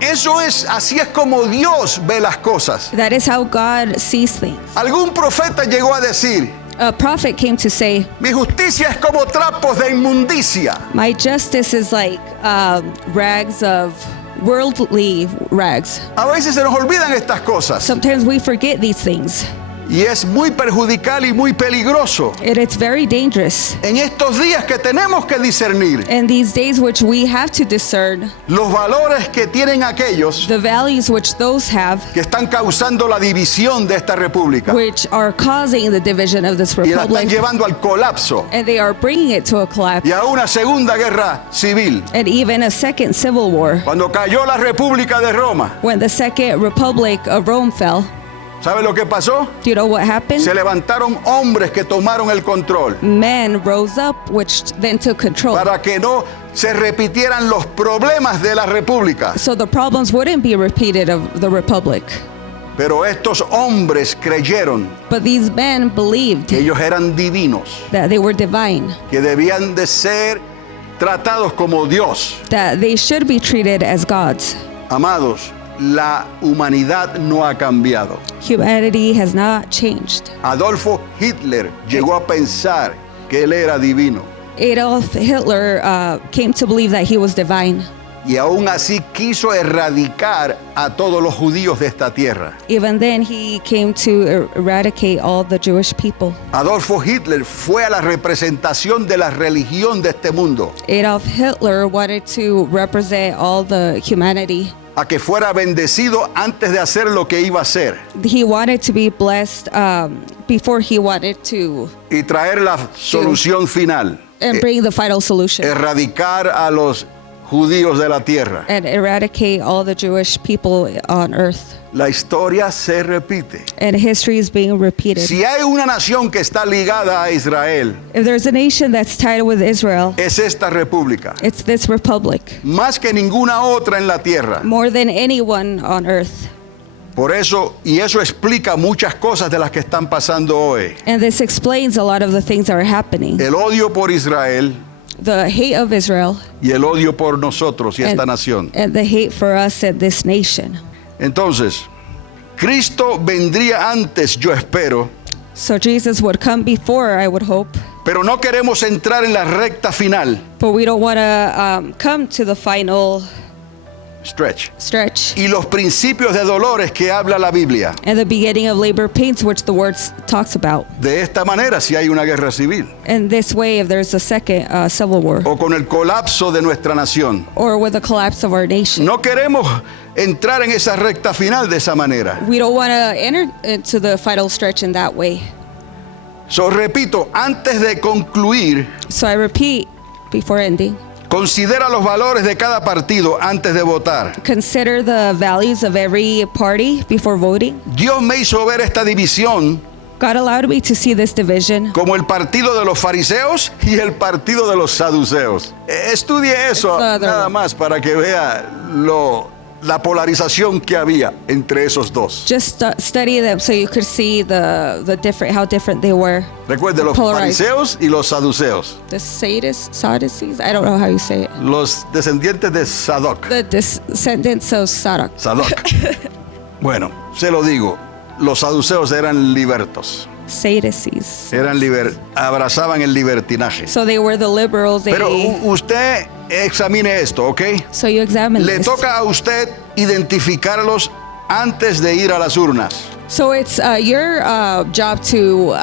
Eso es, así es como Dios ve las cosas. That is how God sees things. Algún profeta llegó a decir, A prophet came to say, mi justicia es como trapos de inmundicia. my justice is like rags of worldly rags. A veces se nos olvidan estas cosas Sometimes we forget these things, y es muy perjudicial y muy peligroso. and it's very dangerous. En estos días que tenemos que discernir And these days which we have to discern los valores que tienen aquellos the values which those have, que están causando la división de esta república which are causing the division of this y la están republic, llevando al colapso and they are bringing it to a collapse, y a una segunda guerra civil. and even a second civil war. Cuando cayó la República de Roma, When the second republic of Rome fell, ¿sabe lo que pasó? do you know what happened? Se levantaron hombres que tomaron el control Men rose up, which then took control. para que no se repitieran los problemas de la república. So the problems wouldn't be repeated of the republic. Pero estos hombres creyeron But these men believed que ellos eran divinos, that they were divine, que debían de ser tratados como Dios. that they should be treated as gods. Amados, la humanidad no ha cambiado. Humanity has not changed. Adolfo Hitler llegó a pensar que él era divino Adolf Hitler came to believe that he was divine. y aún así quiso erradicar a todos los judíos de esta tierra. Even then, he came to eradicate all the Jewish people. Adolfo Hitler fue a la representación de la religión de este mundo, Adolf Hitler wanted to represent all the humanity. a que fuera bendecido antes de hacer lo que iba a hacer He wanted to be blessed before he wanted to y traer la solución final, and bring the final solution erradicar a los judíos de la tierra. and eradicate all the Jewish people on earth. La historia se repite. And history is being repeated. Si hay una nación que está ligada a Israel, If there's a nation that's tied with Israel, es esta república, it's this republic, más que ninguna otra en la tierra. more than anyone on earth. Por eso, y eso explica muchas cosas de las que están pasando hoy. And this explains a lot of the things that are happening. El odio por Israel The hate of Israel y el odio por nosotros y esta nación. and the hate for us and this nation. Entonces, Cristo vendría antes, yo espero, So Jesus would come before, I would hope, pero no queremos entrar en la recta final, but we don't want to come to the final stretch, stretch y los principios de dolores que habla la Biblia. and the beginning of labor pains, which the word talks about. De esta manera, si hay una guerra civil And this way, if there's a second civil war o con el colapso de nuestra nación. or with the collapse of our nation, No queremos entrar en esa recta final de esa manera. we don't want to enter into the final stretch in that way. So, repito, antes de concluir, So I repeat, before ending, considera los valores de cada partido antes de votar. consider the values of every party before voting. Dios me hizo ver esta división God allowed me to see this division como el partido de los fariseos y el partido de los saduceos. Estudie eso It's the other nada one. más para que vea lo la polarización que había entre esos dos. Just study them so you could see the different, how different they were. Recuerde, los Polarized. fariseos y los saduceos, The Sadducees, I don't know how you say it. los descendientes de Sadoc. The descendants of Sadoc. Sadoc. Bueno, se lo digo, los saduceos eran libertos, Sadducees. abrazaban el libertinaje. So they were the liberals. Pero usted examine esto, ¿ok? So you examine Le this. toca a usted identificarlos antes de ir a las urnas. So it's your job to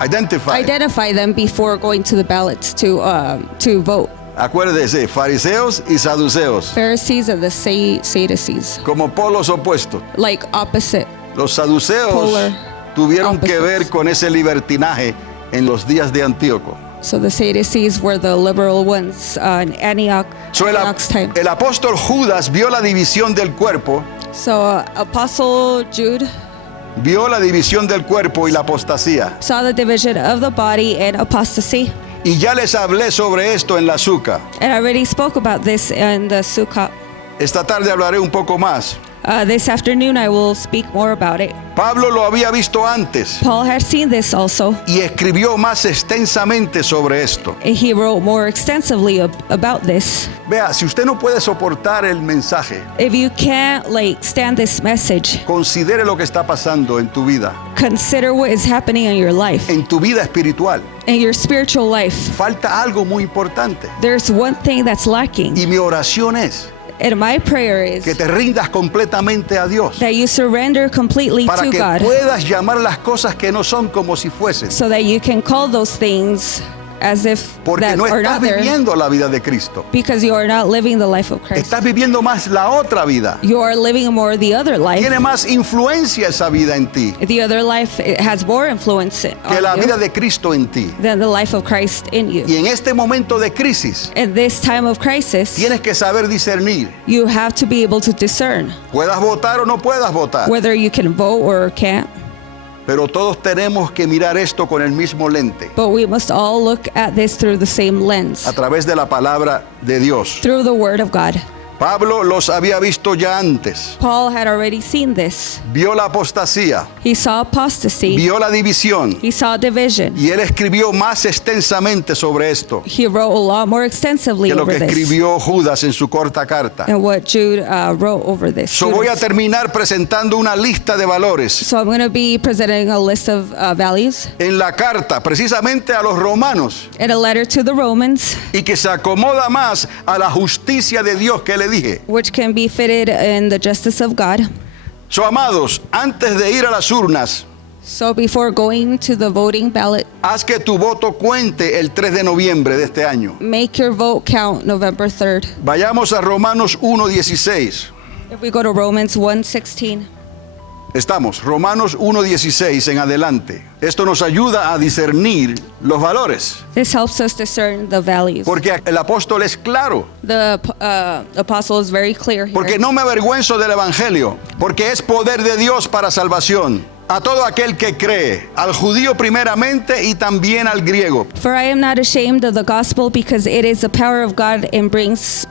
identify them before going to the ballots to vote. Acuérdese, fariseos y saduceos, Pharisees and the Sadducees, como polos opuestos. like opposite. Los saduceos Polar tuvieron que opposites. ver con ese libertinaje en los días de Antíoco. So the Sadducees were the liberal ones in So, Antioch's time. el apóstol Judas vio la división del cuerpo, So Apostle Jude vio la división del cuerpo y la apostasía. saw the division of the body and apostasy. Y ya les hablé sobre esto en la Suca. And I already spoke about this in the Sukkot. Esta tarde hablaré un poco más. This afternoon I will speak more about it. Pablo lo había visto antes Paul had seen this also. y escribió más extensamente sobre esto. And he wrote more extensively about this. Vea, si usted no puede soportar el mensaje, If you can't stand this message, considere lo que está pasando en tu vida, consider what is happening in your life, en tu vida espiritual. in your spiritual life. Falta algo muy importante. There's one thing that's lacking. Y mi oración es And my prayer is que te rindas completamente a Dios, that you surrender completely para to que God, puedas llamar las cosas que no son como si fuesen. so that you can call those things as if Porque that no are estás not there, viviendo la vida de Cristo. because you are not living the life of Christ. Estás viviendo más la otra vida. You are living more the other life. Tiene más influencia esa vida en ti The other life, it has more influence que la on vida you de Cristo en ti. than the life of Christ in you. Y en este momento de crisis, In this time of crisis, tienes que saber discernir. you have to be able to discern Puedas votar o no puedas votar. whether you can vote or can't. Pero todos tenemos que mirar esto con el mismo lente, But we must all look at this through the same lens, a través de la palabra de Dios. through the Word of God. Pablo los había visto ya antes. Paul had already seen this. Vio la apostasía, He saw apostasy. vio la división, He saw division. y él escribió más extensamente sobre esto He wrote a lot more extensively que lo over que this escribió Judas en su corta carta. and what Jude wrote over this. So voy a Judas. terminar presentando una lista de valores So I'm going to be presenting a list of values en la carta precisamente a los romanos in a letter to the Romans, y que se acomoda más a la justicia de Dios que le dije. which can be fitted in the justice of God. So, amados, antes de ir a las urnas, So before going to the voting ballot, haz que tu voto cuente el 3 de noviembre de este año. make your vote count November 3rd. Vayamos a Romanos 1:16. If we go to Romans 1:16. Estamos, Romanos 1:16 en adelante. Esto nos ayuda a discernir los valores, This helps us discern the values. porque el apóstol es claro. The apostle is very clear here. Porque no me avergüenzo del evangelio, porque es poder de Dios para salvación a todo aquel que cree, al judío primeramente y también al griego. For I am not ashamed of the gospel, because it is the power of God and brings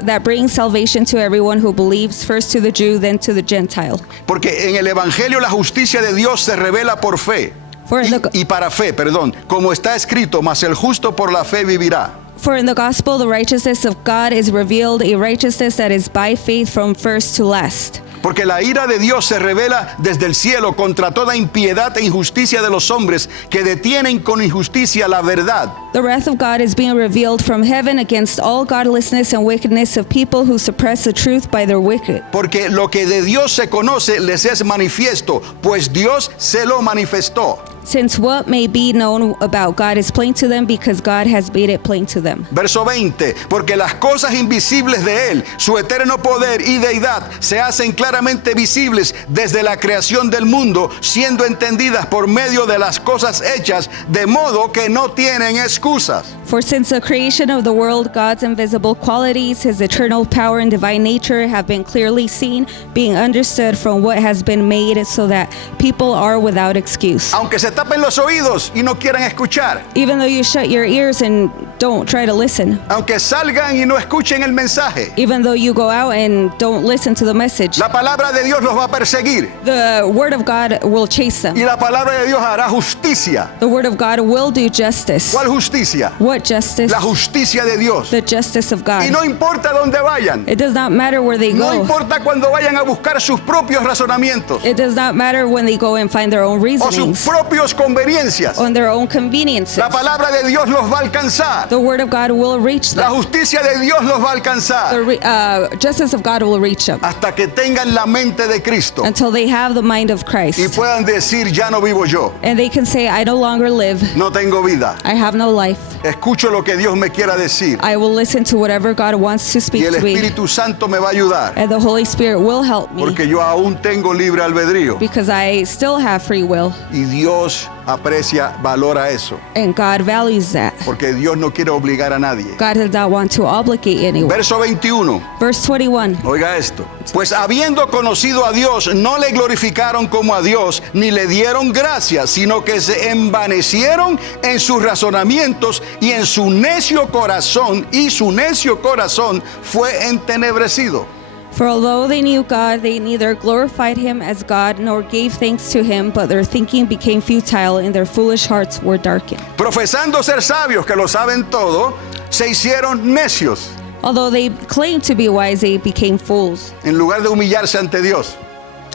salvation to everyone who believes, first to the Jew, then to the Gentile. Porque en el evangelio la justicia de Dios se revela por fe. For in the, Y para fe, perdón, como está escrito, mas el justo por la fe vivirá. for in the gospel the righteousness of God is revealed, a righteousness that is by faith from first to last. Porque la ira de Dios se revela desde el cielo contra toda impiedad e injusticia de los hombres que detienen con injusticia la verdad. The wrath of God is being revealed from heaven against all godlessness and wickedness of people who suppress the truth by their wicked. Porque lo que de Dios se conoce les es manifiesto, pues Dios se lo manifestó. Since what may be known about God is plain to them, because God has made it plain to them. Verso 20, porque las cosas invisibles de Él, su eterno poder y deidad, se hacen claramente visibles desde la creación del mundo, siendo entendidas por medio de las cosas hechas, de modo que no tienen excusas. For since the creation of the world, God's invisible qualities, his eternal power and divine nature have been clearly seen, being understood from what has been made, so that people are without excuse. Aunque se tapen los oídos y no quieran escuchar. Even though you shut your ears and don't try to listen. Aunque salgan y no escuchen el mensaje. Even though you go out and don't listen to the message. La palabra de Dios los va a perseguir. The word of God will chase them. Y la palabra de Dios hará justicia. The word of God will do justice. ¿Cuál justicia? What justice? La justicia de Dios. The justice of God. Y no importa dónde vayan. It does not matter where they No go. importa cuando vayan a buscar sus propios razonamientos It does not matter when they go and find their own o reasonings, sus propios conveniencias. on their own conveniences. La palabra de Dios los va a alcanzar. The word of God will reach La them. justicia de Dios los va a alcanzar The justice of God will reach them hasta que tengan la mente de Cristo until they have the mind of y Christ. puedan decir, ya no vivo yo, And they can say, I no longer live. no tengo vida. I have no life. Escucho lo que Dios me quiera decir I will listen to whatever God wants to y speak el to me. Espíritu Santo me va a ayudar And the Holy Spirit will help me porque yo aún tengo libre albedrío because I still have free will. y Dios aprecia, valora eso And God values that. porque Dios no quiere obligar a nadie. God does not want to obligate anyone. Verso 21. Verse 21. Oiga esto. Pues habiendo conocido a Dios, no le glorificaron como a Dios, ni le dieron gracias, sino que se envanecieron en sus razonamientos y en su necio corazón, y su necio corazón fue entenebrecido. For although they knew God, they neither glorified him as God nor gave thanks to him, but their thinking became futile and their foolish hearts were darkened. Profesando ser sabios, que lo saben todo, se hicieron necios, Although they claimed to be wise, they became fools en lugar de humillarse ante Dios.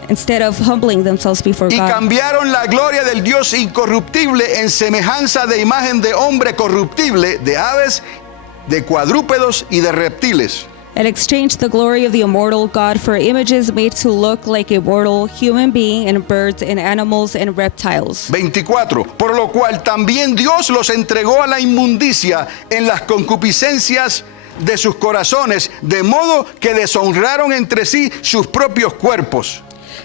instead of humbling themselves before Y God. cambiaron la gloria del Dios incorruptible en semejanza de imagen de hombre corruptible, de aves, de cuadrúpedos y de reptiles. And exchanged the glory of the immortal God for images made to look like a mortal human being and birds and animals and reptiles. 24. Por lo cual también Dios los entregó a la inmundicia en las concupiscencias de sus corazones, de modo que deshonraron entre sí sus propios cuerpos.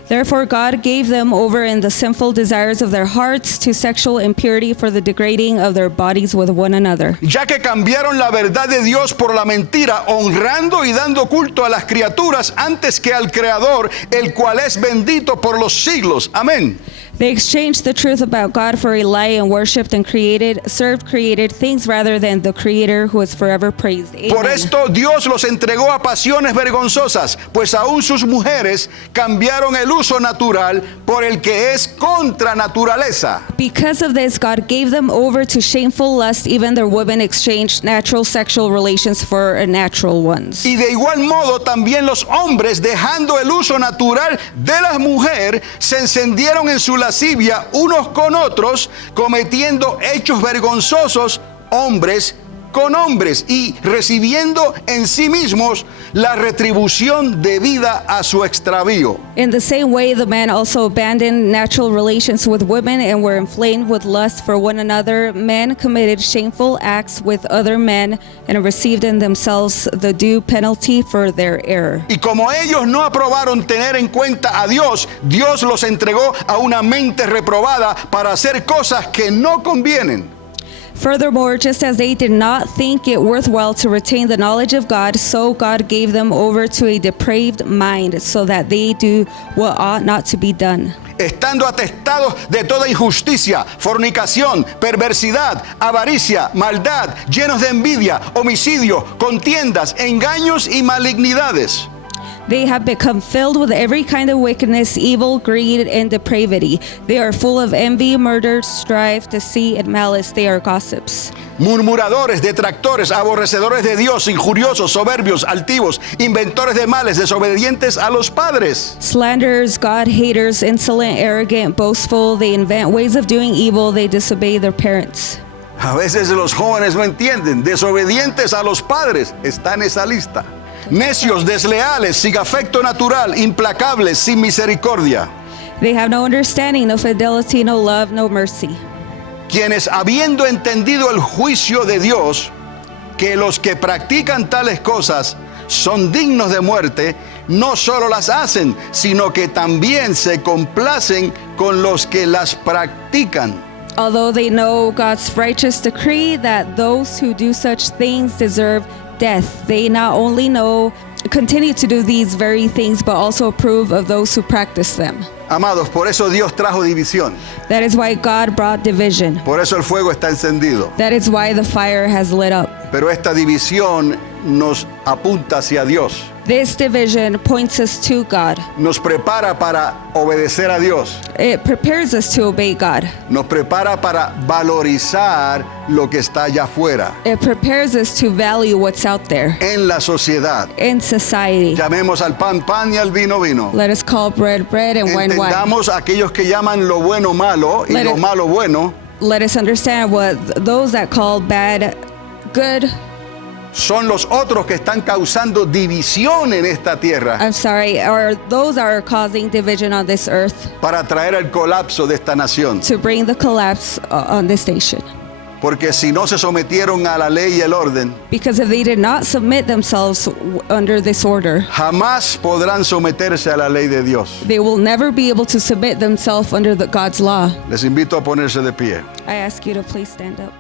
Therefore God gave them over in the sinful desires of their hearts to sexual impurity for the degrading of their bodies with one another. Ya que cambiaron la verdad de Dios por la mentira, honrando y dando culto a las criaturas antes que al Creador, el cual es bendito por los siglos. Amén. They exchanged the truth about God for a lie and worshipped and served created things rather than the Creator who is forever praised. Amen. Por esto Dios los entregó a pasiones vergonzosas, pues aún sus mujeres cambiaron el uso natural por el que es contra naturaleza. Because of this, God gave them over to shameful lust. Even their women exchanged natural sexual relations for unnatural ones. Y de igual modo también los hombres, dejando el uso natural de la mujer, se encendieron en su lascivia unos con otros, cometiendo hechos vergonzosos hombres con hombres y recibiendo en sí mismos la retribución debida a su extravío. In the same way, the men also abandoned natural relations with women and were inflamed with lust for one another. Men committed shameful acts with other men and received in themselves the due penalty for their error. Y como ellos no aprobaron tener en cuenta a Dios, Dios los entregó a una mente reprobada para hacer cosas que no convienen. Furthermore, just as they did not think it worthwhile to retain the knowledge of God, so God gave them over to a depraved mind, so that they do what ought not to be done. Estando atestados de toda injusticia, fornicación, perversidad, avaricia, maldad, llenos de envidia, homicidio, contiendas, engaños y malignidades. They have become filled with every kind of wickedness, evil, greed, and depravity. They are full of envy, murder, strife, deceit, and malice. They are gossips. Murmuradores, detractores, aborrecedores de Dios, injuriosos, soberbios, altivos, inventores de males, desobedientes a los padres. Slanderers, God haters, insolent, arrogant, boastful. They invent ways of doing evil. They disobey their parents. A veces los jóvenes no entienden. Desobedientes a los padres está en esa lista. Necios, desleales, sin afecto natural, implacables, sin misericordia. They have no understanding, no fidelity, no love, no mercy. Quienes habiendo entendido el juicio de Dios, que los que practican tales cosas son dignos de muerte, no solo las hacen, sino que también se complacen con los que las practican. Although they know God's righteous decree that those who do such things deserve death. They not only continue to do these very things, but also approve of those who practice them. Amados, por eso Dios trajo división. That is why God brought division. Por eso el fuego está encendido. That is why the fire has lit up. Pero esta división nos apunta hacia Dios. This division points us to God. Nos prepara para obedecer a Dios. It prepares us to obey God. Nos prepara para valorizar lo que está allá afuera, It prepares us to value what's out there en la sociedad. in society. Llamemos al pan pan y al vino vino. Let us call bread bread and wine wine. Entendamos a aquellos que llaman lo bueno malo y Let lo it- malo bueno. Let us understand what those that call bad good. Son los otros que están causando división en esta tierra I'm sorry, or those are causing division on this earth para traer el colapso de esta nación. to bring the collapse on this nation. Porque si no se sometieron a la ley y el orden, Because if they did not submit themselves under this order, jamás podrán someterse a la ley de Dios. they will never be able to submit themselves under God's law. Les invito a ponerse de pie. I ask you to please stand up.